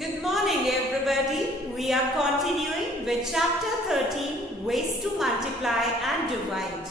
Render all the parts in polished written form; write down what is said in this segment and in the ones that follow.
Good morning everybody. We are continuing with chapter 13, Ways to Multiply and Divide.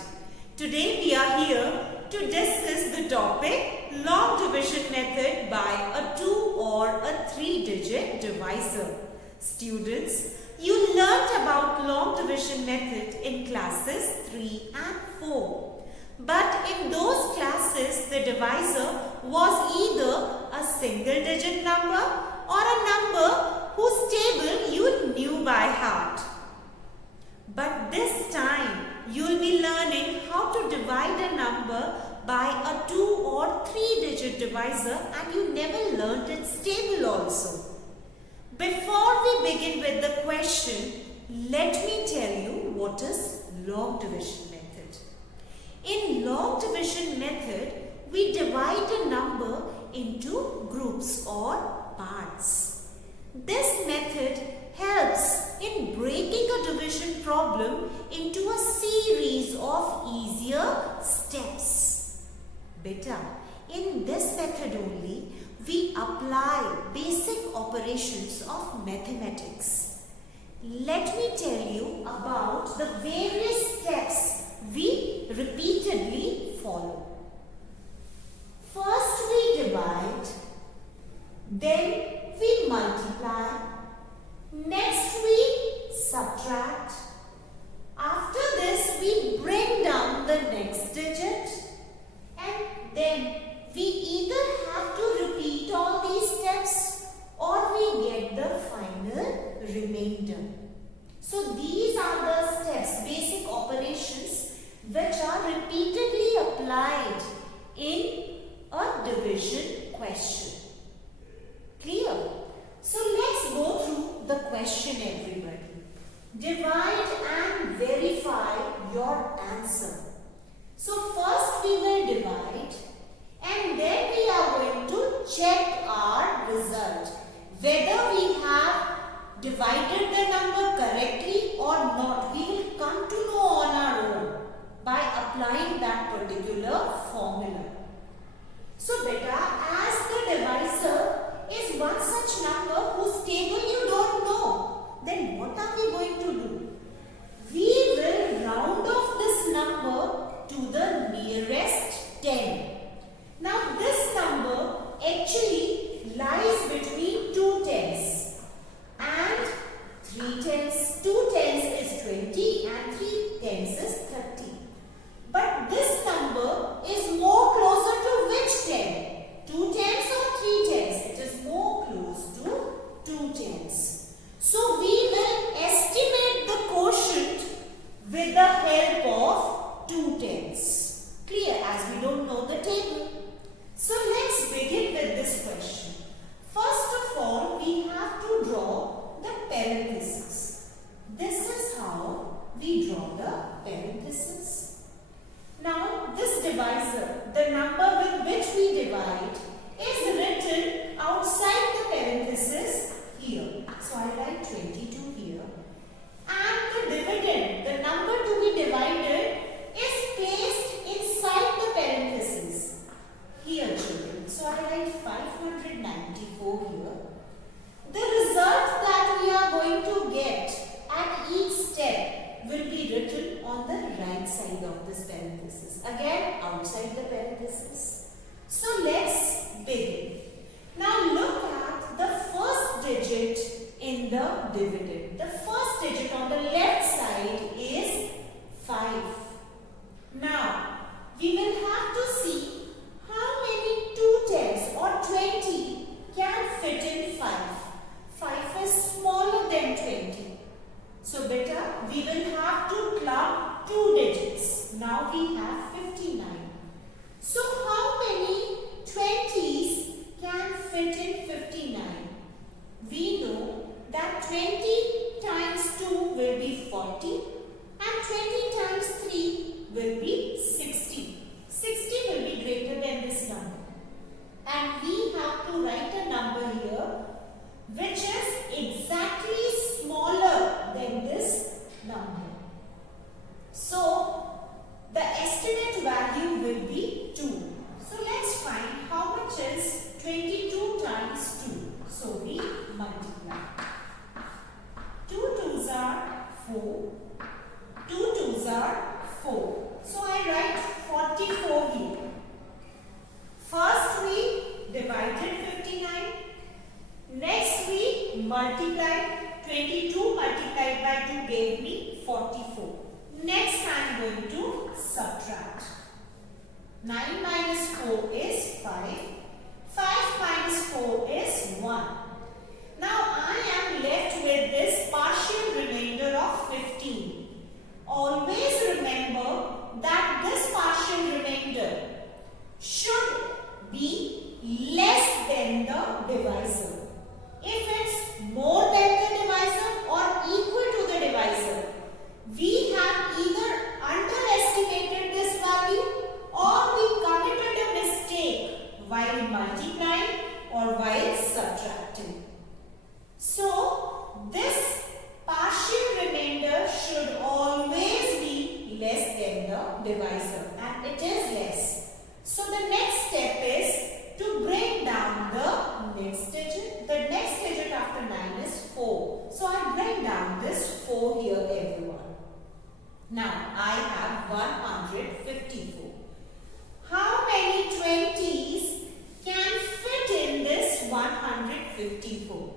Today we are here to discuss the topic long division method by a 2 or a 3-digit divisor. Students, you learnt about long division method in classes 3 and 4. But in those classes, the divisor was either a single digit number or a number whose table you knew by heart. But this time, you will be learning how to divide a number by a 2 or 3-digit divisor, and you never learnt its table also. Before we begin with the question, let me tell you what is long division method. In long division method, we divide a number into groups or parts. This method helps in breaking a division problem into a series of easier steps. Beta, in this method only, we apply basic operations of mathematics. Let me tell you about the various steps we repeatedly follow. First we divide, then we multiply, next we subtract. After this we bring down the next digit, and then we either have to repeat all these steps or we get the final remainder. So these are the steps, basic operations which are repeatedly applied in a division question. Clear? So let's go through the question, everybody. Divide and verify your answer. So first we will divide, and then we are going to check our result, whether we have divided the number correctly or not. We will come to know on our own by applying that particular formula. So beta, as the divisor is one such number whose table you don't know, then what are we going to do? We will round off this number to the nearest 10. Now this number actually lies between two tens and 3 tens. 2 tens is 20 and 3 tens is 30. But this number is more closer to which 10? 2 tens or 3 tens? It is more close to 2 tens. So we will estimate the quotient with the help of 2 tens. Clear, as we don't know the table. So let's begin with this question. First of all, we have to draw the parenthesis. This is how we draw the parenthesis. Now, this divisor, the number with which we divide, is written outside the parenthesis here. So, I write 22 here. And the dividend, the number to be divided, is placed inside the parenthesis here, children. So, I write 594 here. The result that we are going to get at each step will be written on the right side of this parenthesis. Again, outside the parenthesis. So let's begin. Now look at the first digit in the dividend. The first digit on the left side is 5. Now, we will have to see how many 2 tens or 20 can fit in 5. 5 is smaller than 20. So beta, we will have to club 2 digits. Now we have 59. So how multiply. 22 multiplied by 2 gave me 44. Next I am going to subtract. 9 minus 4 is 5. 5 minus 4 is 1. Now I am left with this partial remainder of 15. Always remember that this partial remainder should be less than the divisor. If it's more than the divisor or equal to the divisor, we have either underestimated this value or we committed a mistake while multiplying or while subtracting. So, this partial remainder should always be less than the divisor, and it is less. So, the next step is to break down the next digit. The next digit after 9 is 4. So, I break down this 4 here, everyone. Now, I have 154. How many 20s can fit in this 154?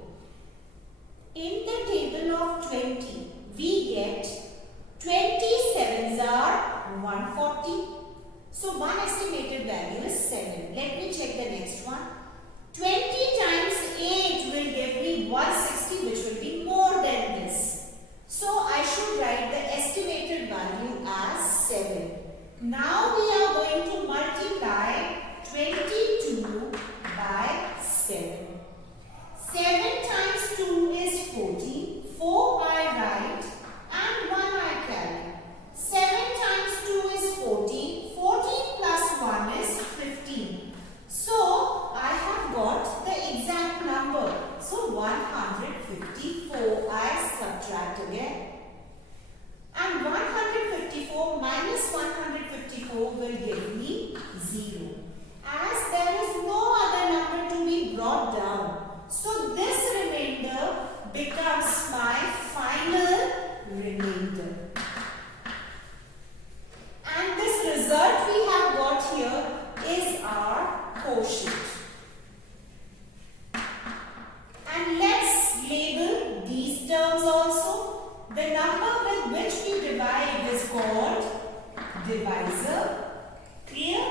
In the table of 20, we get 27s are 140. So, one estimated value is 7. Let me check the next one. 20 times 8 will give me 160, which will be more than this. So, I should write the estimated value as 7. Now, we are going to multiply 22 by 7. 7 times 2 is 14. 4 I write and 1 I carry. 7 times 2 is 14. 14 plus 1 is 15. So, I have got the exact number. So, 154 I subtract again. And 154 minus 154 will give me 0. As there is no other number to be brought down, so this remainder becomes my final remainder. And this result we have got here is our quotient. And let's label these terms also. The number with which we divide is called divisor. Clear?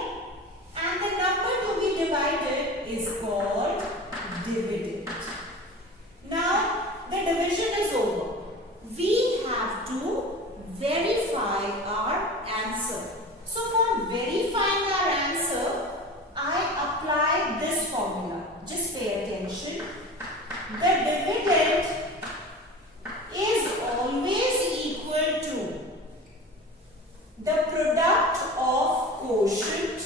And the number to be divided is called dividend. Now, the division is over. We have to verify our answer. So, for verifying our answer, I apply this formula. Just pay attention. The dividend is always equal to the product of quotient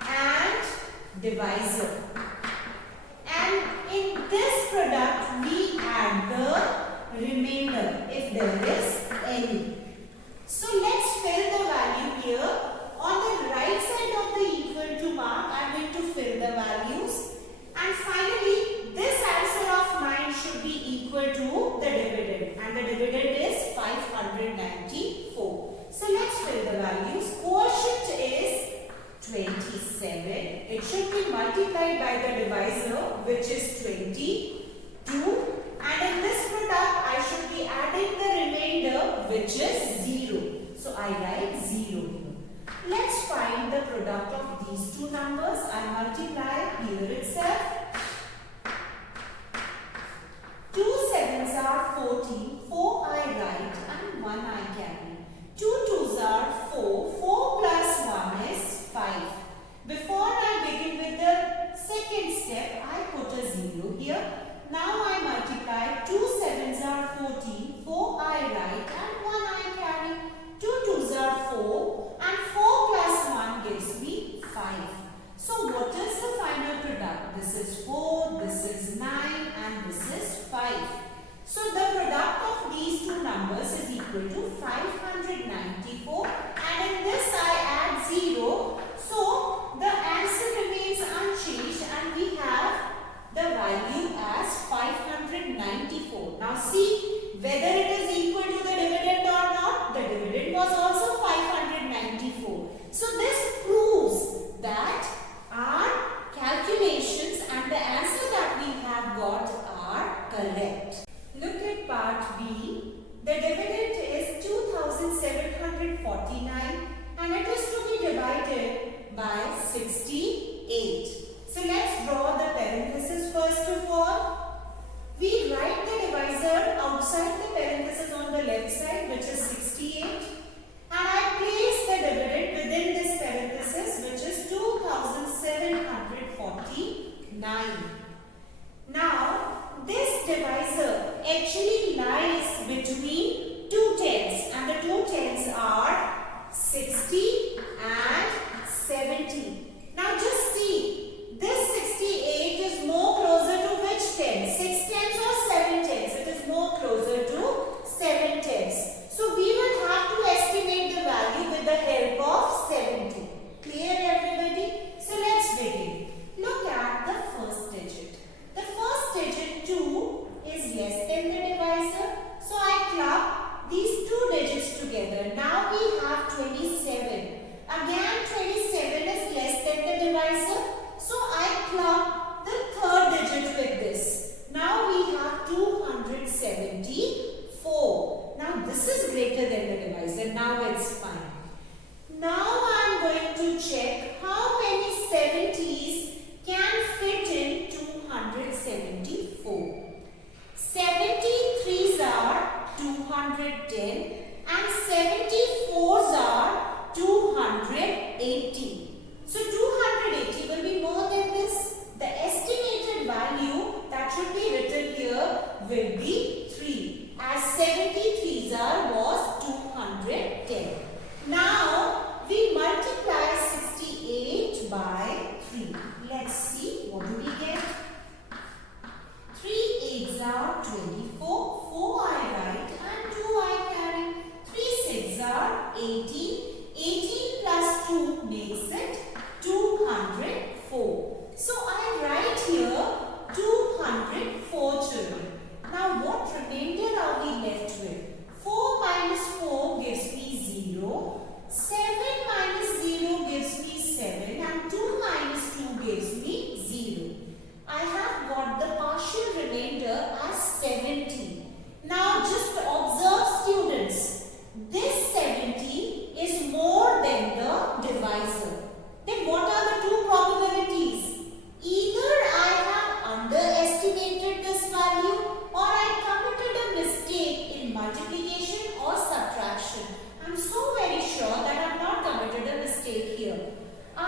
and divisor. And in this product, we add the remainder if there is any. So let's fill the value here. On the right side of the equal to mark, I am going to fill the values. And finally, this answer of mine should be equal to the dividend. And the dividend is 594. So let's fill the values. Quotient is 27. It should be multiplied by the divisor, which is 22. And in this product, I should be adding the remainder, which is 0. So I write 0 here. Let's find the product of these two numbers. I multiply here itself. 2 7s are 14. 4 I write and 1 I carry. 2 2s are 4. 4 plus 1 is 5. Before I begin with the second step, I put a 0 here. Now I multiply. 2 7s are 14. 4 I write and 1 I carry. 2 2s are 4 and 4 plus 1 gives me 5. So what is the final product? This is 4, this is 9 and this is 5. So the product of these two numbers is equal to 594 and in this I add 0. So the answer remains unchanged and we have the value as 594. Now see whether it is equal to the dividend or not. The dividend was also 594. So this proves that our calculations and the answer that 9. Now, this divisor actually lies between two tens, and the two tens are 60 and 70. Now, just see, this 68 is more closer to which 10? 6 tens or 7 tens? It is more closer to 7 tens. So, we will have to estimate the value with the help of 70. Clear, everybody? So, let's begin. Look at the first digit. The first digit 2 is less than the divisor. So, I club these two digits together. Now, we have 27. Again, 27 is less than the divisor. So, I club the third digit with this. Now, we have 274. Now, this is greater than the divisor. Now, it's fine. Now, I am going to check how many 70s can fit in 274. 73s are 210 and 74s are 280. So 280 will be more than this. The estimated value that should be written here will be 3, as 73s was 210. Now we multiply 68 by 3. Let's see, what do we get? 3 8s are 24, 4 I write and 2 I carry. 3 6 are 18, 18 plus 2 makes it 204. So I write here 204 children. Now what remainder are we left with? 4 minus 4 gives me 0. 7 minus 0 gives me 7 and 2 minus 2 gives me 0. I have got the partial remainder as 70. Now just observe, students. This 70 is more than the divisor. Then what are the two probabilities? Either I have underestimated this value or I committed a mistake in multiplication or subtraction. I am so very sure that I have not committed a mistake here. I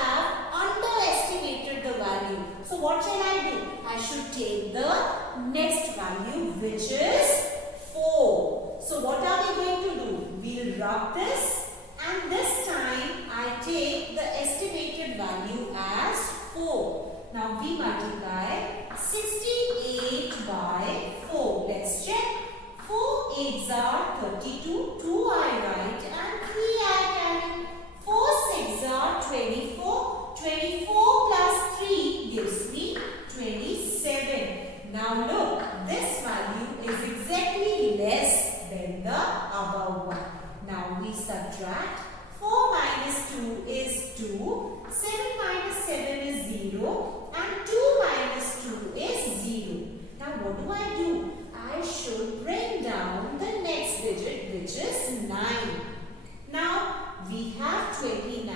have underestimated the value. So what shall I do? I should take the next value, which is 4. So what are we going to do? We will rub this, and this time I take the estimated value as 4. Now we multiply 68 by 4. Let's check. 4 8s are 32. 2 I write and 3 I carry. 4 6s are 24. 24 plus 3 gives me 27. Now look, this value is exactly less than the above one. Now we subtract. 4 minus 2 is 2. 7 minus 7 is 0. And 2 minus 2 is 0. Now what do I do? I should bring down the next digit, which is 9. Now we have 29.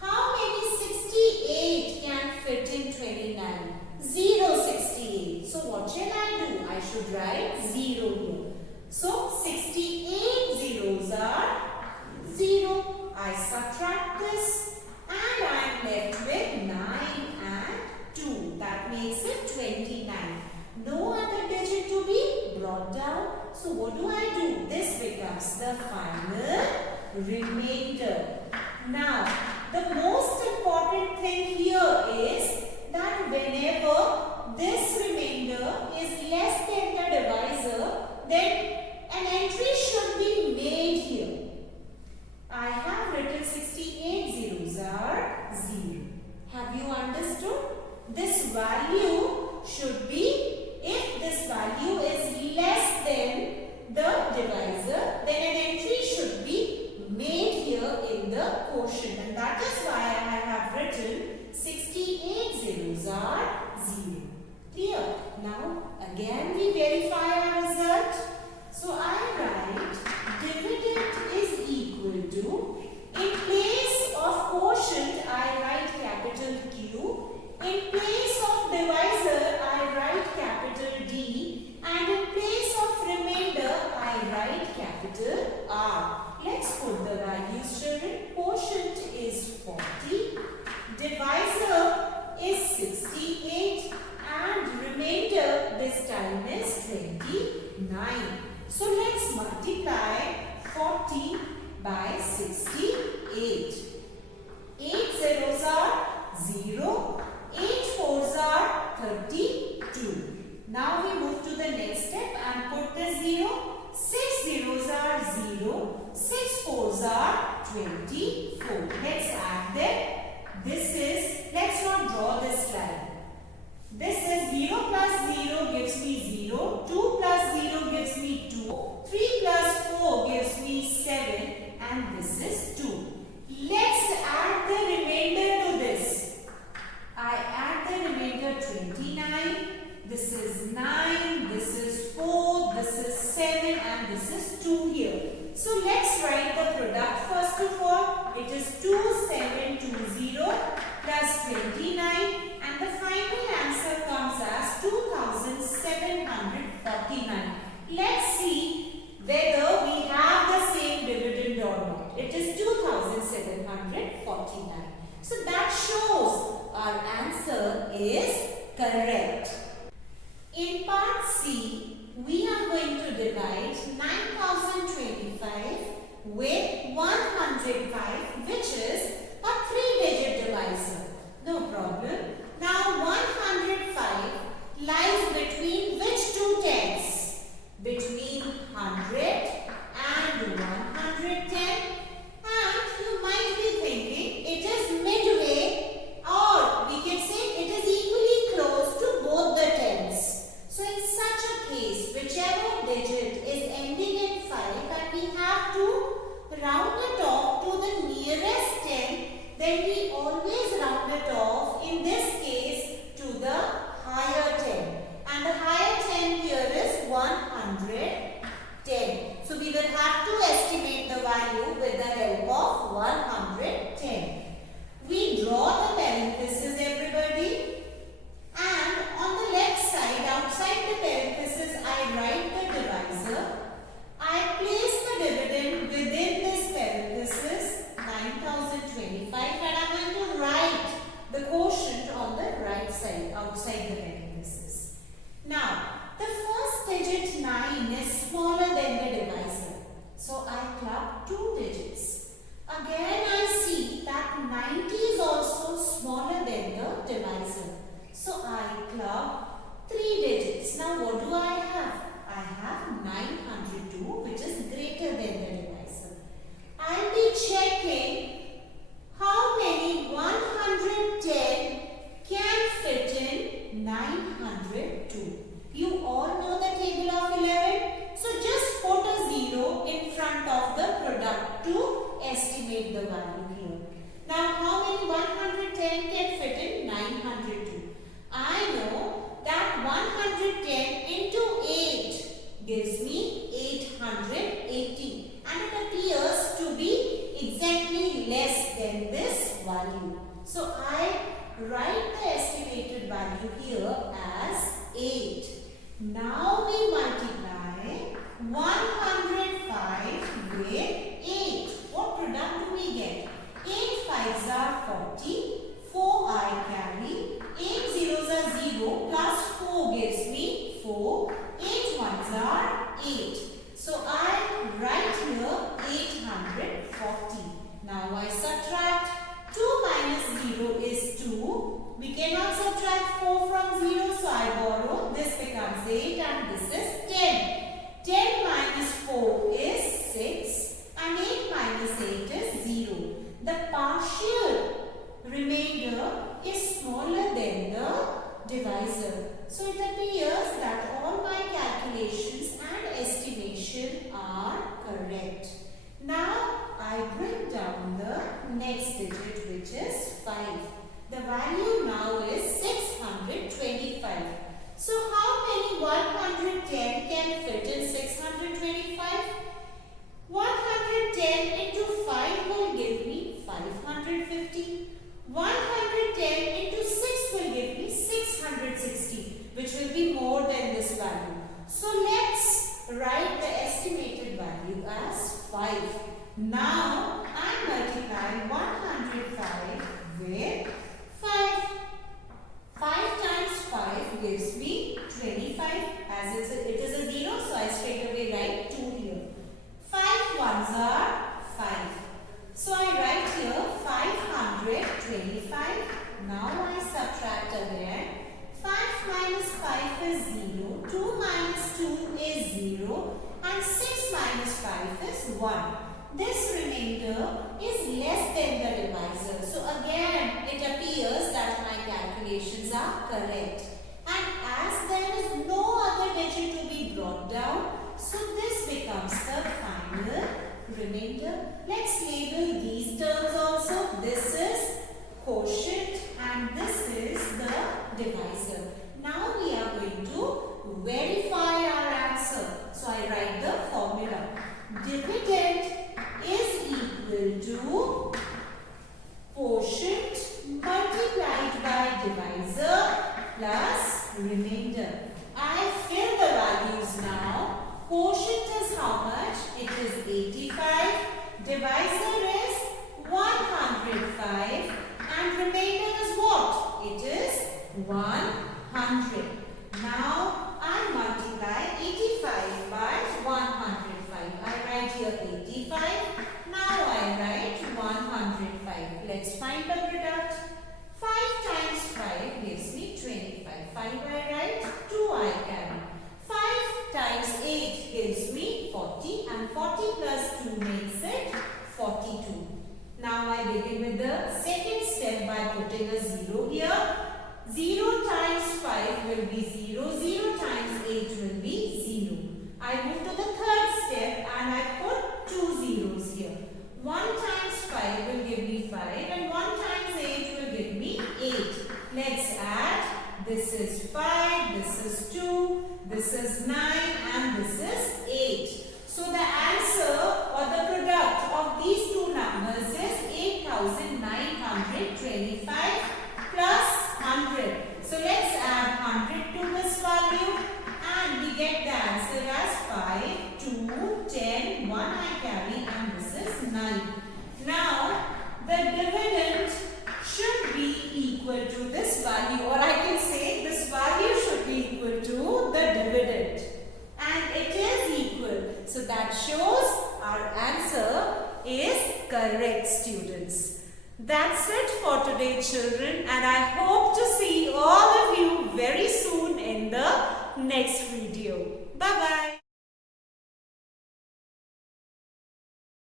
How many 68 can fit in 29? 0 68. So what shall I do? I should write 0 here. So 68 zeros are 0. I subtract this and I am left with 9 and 2. That makes it 29. No other digit to be brought down. So what do I do? This becomes the final remainder. Now, the most important thing here is that whenever this remainder is less than the divisor, then an entry should be made here. I have written 68 zeros are 0. Have you understood? This value should be, if this value is less than the divisor, then an entry should be made here in the quotient, and that is why I have written 68 zeros are 0. Clear? Now again we verify our result. So I write dividend is equal to, in place of quotient I write capital Q, in place of divisor I write capital D, and in place of remainder I write capital R. Let's put the values, children. Quotient is 40, divisor is 68. So let's multiply 40 by 68. 8 zeros are 0. 8 fours are 32. Now we move to the next step and put the 0. 6 zeros are 0. 6 fours are 24. Let's add them. Let's not draw this line. This is 0 plus 0 gives me 0. 2 plus 0 gives me 2. 3 plus 4 gives me 7. And this is 2. Let's add the remainder to this. I add the remainder 29. This is 9. This is 4. This is 7. And this is 2 here. So let's write the product first of all. It is 2720 plus 29. And the final answer comes as 2749. Let's see whether we have the same dividend or not. It is 2749. So that shows our answer is correct. In part C, we are going to divide 9025 with 105, which is a 3-digit divisor. No problem. Now 105 lies between which two tens? Between 100 and 110. And you might be thinking it is midway, or we can say it is equally close to both the tens. So in such a case, whichever digit is ending in 5 and we have to round it off to the nearest 10, then we always round it off, in this case, to the higher 10. And the higher 10 here is 110. So we will have to estimate the value with the help of 110. We draw the parenthesis, everybody. And on the left side, outside the parenthesis, I write the divisor. I place the dividend within this parenthesis, 9025, and I am going to write the quotient on the right side, outside the parenthesis. Now, the first digit 9 is smaller than the divisor. So I club 2 digits. Again, I see that 90 is also smaller than the divisor. So I club 3 digits. Now what do I have? I have 902, which is greater than the divisor. I'll be checking how many 110 can fit in 902. You all know the table of 11. So just put a 0 in front of the product to estimate the value here. Now how many 110 can fit in 902? I know that 110 into 8 gives me 880, and it appears to be exactly less than this value. So I write the estimated value here as 8. Now we multiply 105 with 8. What product do we get? 8 5s are 40. 4 I carry. 8 zeros are 0 plus 4 gives me 4. 8 ones are 8. So I write here 840. Now I subtract. 2 minus 0 is 2. We cannot subtract 4 from 0, so I borrow. This becomes 8 and this is 10. 10 minus 4 is 6 and 8 minus 8 is 0. The partial remainder is smaller than the divisor. So it appears that all my calculations and estimation are correct. Now I bring down the next digit, which is 5. The value now is 625. So how many 110 can fit in 625? 110 into 5 will give me 550. 110 into 6 will give me 660, which will be more than this value. So let's write the estimated value as 5. Now I multiply 105 with 5. Now I subtract again. 5 minus 5 is 0, 2 minus 2 is 0 and 6 minus 5 is 1. This remainder is less than the divisor. So again it appears that my calculations are correct. And as there is no other digit to be brought down, so this becomes the final remainder. Let's label these terms also. This is quotient and this is the divisor. Now we are going to verify our answer. So I write the formula. Dividend is equal to quotient multiplied by divisor plus remainder. I fill the values now. Quotient is how much? It is 85. Divisor is 105. And remainder is what? It is 100. Now I multiply 85 by 105. I write here 85. Now I write 105. Let's find the product. 5 times 5 gives me 25. 5 I write, 2 I carry. 5 times 8 gives me 40 and 40 plus 2 makes it 42. Now I begin with the second step by putting a 0 here. 0 times 5 will be 0. 0 times 8 will be 0. I move to the third step and I put 2 zeros here. 1 times 5 will give me 5 and 1 times 8 will give me 8. Let's add. This is 5, this is 2, this is 9 and this is 8. So the answer or the product of these two numbers is 8,925 plus 100. So let's add 100 to this value and we get the answer as 5, 2, 10, 1 I carry and this is 9. Now the dividend should be equal to this value, or I can say this value should be equal to the dividend. And it is equal. So that shows our answer is correct, students. That's it for today, children, and I hope to see all of you very soon in the next video. Bye-bye.